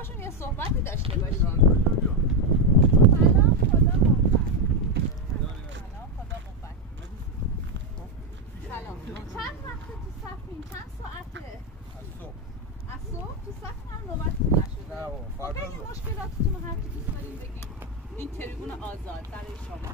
باشون یه صحبتی داشته باشیم. سلام، خدا موفق. سلام. چند وقت تو صفین؟ چند ساعته؟ از صبح تو صف هم نوبتتون نشده. نه بابا خیلی مشکلاتتون رو هر کی دوست دارین بگین. این تریبون آزاد برای شما.